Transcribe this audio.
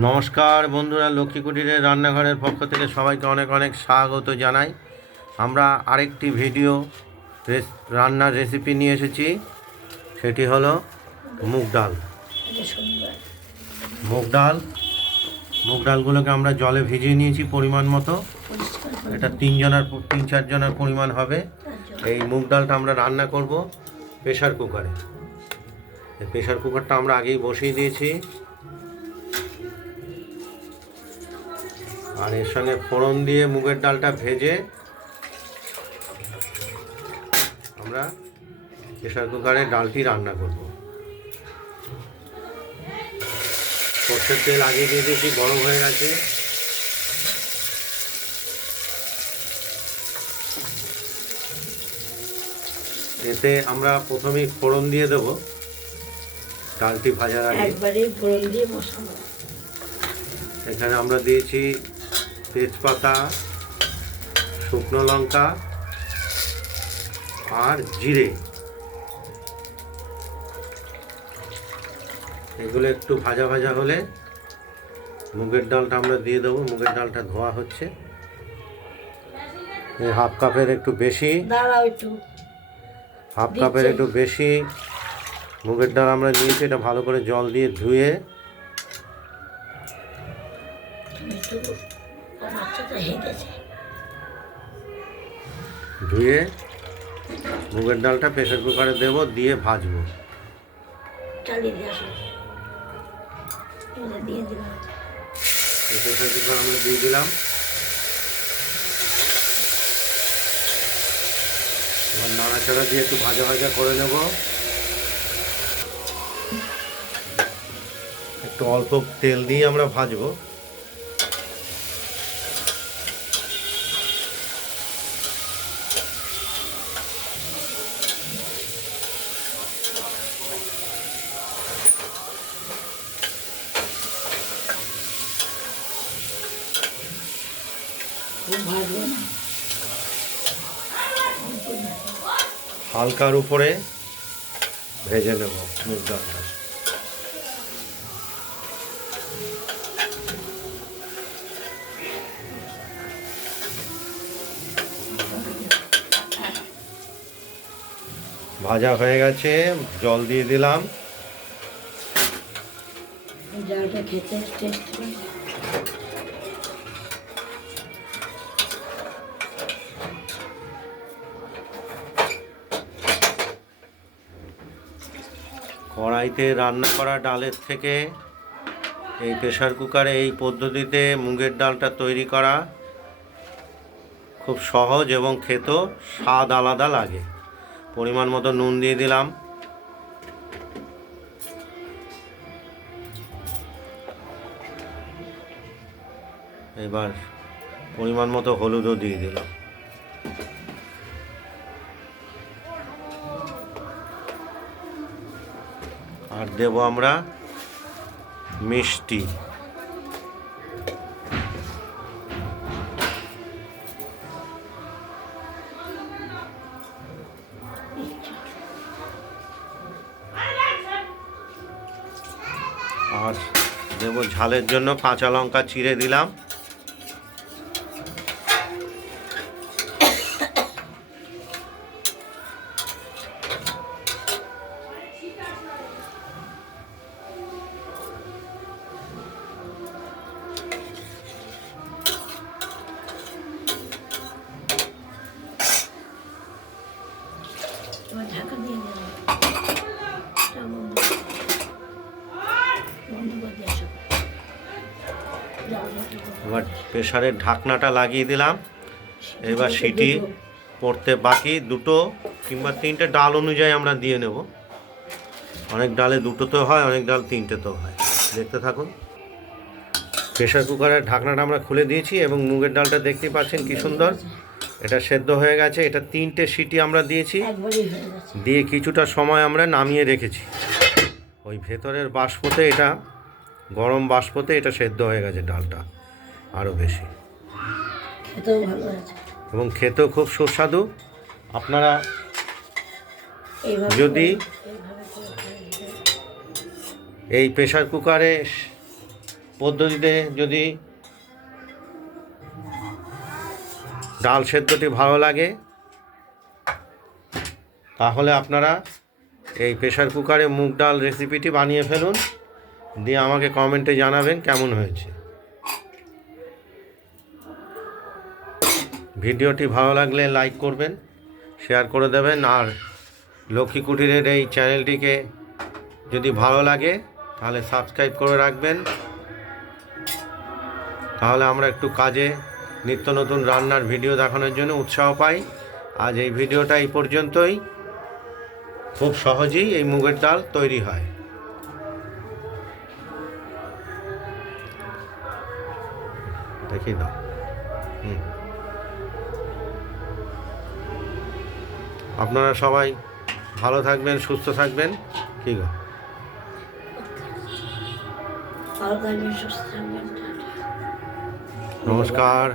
নমস্কার বন্ধুরা, লক্ষ্মী কুটিরের রান্নাঘরের পক্ষ থেকে সবাইকে অনেক অনেক স্বাগত জানাই। আমরা আরেকটি ভিডিও রান্নার রেসিপি নিয়ে এসেছি। সেটি হলো মুগ ডাল। মুগ ডাল, মুগ ডালগুলোকে আমরা জলে ভিজিয়ে নিয়েছি পরিমাণ মতো। এটা তিনজনের তিন চারজনের পরিমাণ হবে। এই মুগ ডালটা আমরা রান্না করব প্রেশার কুকারে। প্রেশার কুকারটা আমরা আগেই বসিয়ে দিয়েছি। আর এর সঙ্গে ফোড়ন দিয়ে মুগের ডালটা ভেজে আমরা প্রেশার কুকারে ডালটি রান্না করব। সর্ষের তেল আগে দিয়ে দিয়েছি গরম হয়ে গেছে। এতে আমরা প্রথমেই ফোড়ন দিয়ে দেব। ডালটি ভাজার আগে। একবারে ফোড়ন দিয়ে বসাবো। এখানে আমরা দিয়েছি তেজপাতা শুকনো লঙ্কা আর জিরে। এগুলো একটু ভাজা ভাজা হলে মুগের ডালটা আমরা দিয়ে দেবো। মুগের ডালটা ধোয়া হচ্ছে। হাফ কাপের একটু বেশি। হাফ কাপের একটু বেশি। মুগের ডাল আমরা নিয়েছি এটা ভালো করে জল দিয়ে ধুয়ে। বাচ্চাটা হেঁটেছে ধুয়ে মুগের ডালটা প্রেসার কুকারে দেবো দিয়ে ভাজবো। চালিয়ে দিয়ে আসো। দিয়ে দিলাম। এই প্রেসার কুকার আমরা দিয়ে দিলাম। এবার নাড়াচাড়া দিয়ে একটু ভাজা ভাজা করে নেব। একটু অল্প তেল দিয়ে আমরা ভাজবো। হালকার উপরে ভেজে নেব মুগ ভাজা হয়ে গেছে জল দিয়ে দিলাম। ডালটা খেতে টেস্ট কড়াইতে রান্না করা ডালের থেকে এই প্রেশার কুকারে এই পদ্ধতিতে মুগের ডালটা তৈরি করা খুব সহজ এবং খেতেও স্বাদ আলাদা লাগে। পরিমাণ মতো নুন দিয়ে দিলাম। এবার পরিমাণ মতো হলুদও দিয়ে দিলাম। আর দেব আমরা মিষ্টি। আর দেব ঝালের জন্য কাঁচা লঙ্কা চিড়ে দিলাম। এবার প্রেশারের ঢাকনাটা লাগিয়ে দিলাম। এবার সিটি পড়তে বাকি দুটো কিংবা তিনটে ডাল অনুযায়ী আমরা দিয়ে নেব। অনেক ডালে দুটো তো হয় অনেক ডাল তিনটে তো হয়। দেখতে থাকুন। প্রেশার কুকারের ঢাকনাটা আমরা খুলে দিয়েছি এবং মুগের ডালটা দেখতেই পাচ্ছেন কি সুন্দর। এটা সেদ্ধ হয়ে গেছে। এটা তিনটে সিটি আমরা দিয়েছি। দিয়ে কিছুটা সময় আমরা নামিয়ে রেখেছি। ওই ভেতরের বাষ্পতে এটা গরম বাষ্পতে এটা সেদ্ধ হয়ে গেছে ডালটা। আরও বেশি। খেতেও ভালো আছে এবং খেতেও খুব সুস্বাদু। আপনারা যদি এই প্রেশার কুকারে পদ্ধতিতে যদি ডাল সেদ্ধটি ভালো লাগে তাহলে আপনারা এই প্রেশার কুকারে মুগ ডাল রেসিপিটি বানিয়ে ফেলুন। দিয়ে আমাকে কমেন্টে জানাবেন কেমন হয়েছে। ভিডিওটি ভালো লাগলে লাইক করবেন, শেয়ার করে দেবেন, আর লক্ষ্মী কুটিরের এই চ্যানেলটিকে যদি ভালো লাগে, তাহলে সাবস্ক্রাইব করে রাখবেন। তাহলে আমরা একটু কাজে, নিত্য নতুন রান্নার ভিডিও দেখানোর জন্য উৎসাহ পাই। আজ এই ভিডিওটা এই পর্যন্তই। খুব সহজেই এই মুগের ডাল তৈরি হয়। দেখি দাও। হুম। আপনারা সবাই ভালো থাকবেন সুস্থ থাকবেন। কি গো? ভালো থাকবেন সুস্থ থাকবেন নমস্কার।